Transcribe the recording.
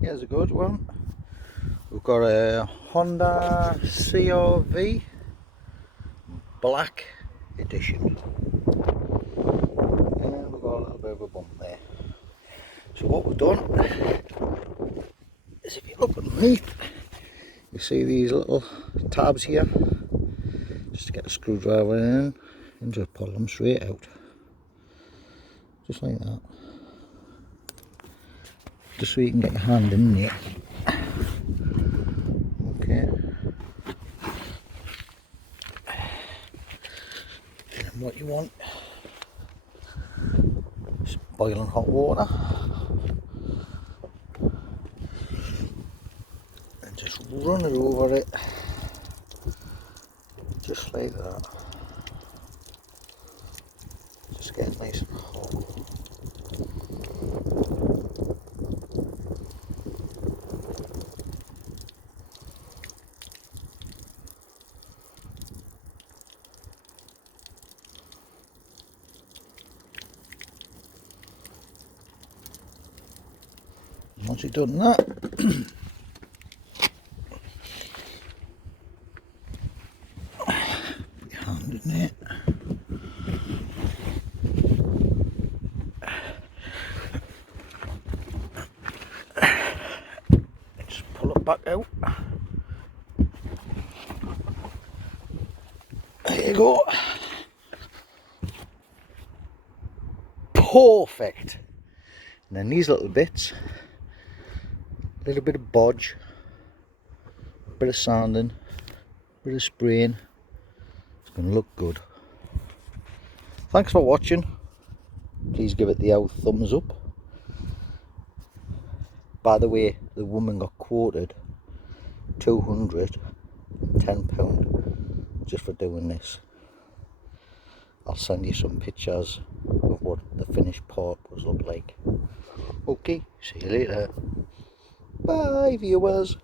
Here's a good one. We've got a Honda CRV Black Edition. And we've got a little bit of a bump there. So what we've done is, if you look underneath, you see these little tabs here. Just to get the screwdriver in and just pull them straight out. Just like that. Just so you can get your hand in there. Okay. And what you want is boiling hot water. And just run it over it. Just like that. Just get it nice and hot. Once you've done that, put your hand in it. Just pull it back out. There you go. Perfect. And then these little bits, a little bit of bodge, a bit of sanding, a bit of spraying. It's going to look good. Thanks for watching. Please give it the old thumbs up. By the way, the woman got quoted £210 just for doing this. I'll send you some pictures of what the finished part was look like. Okay, see you later. Bye viewers.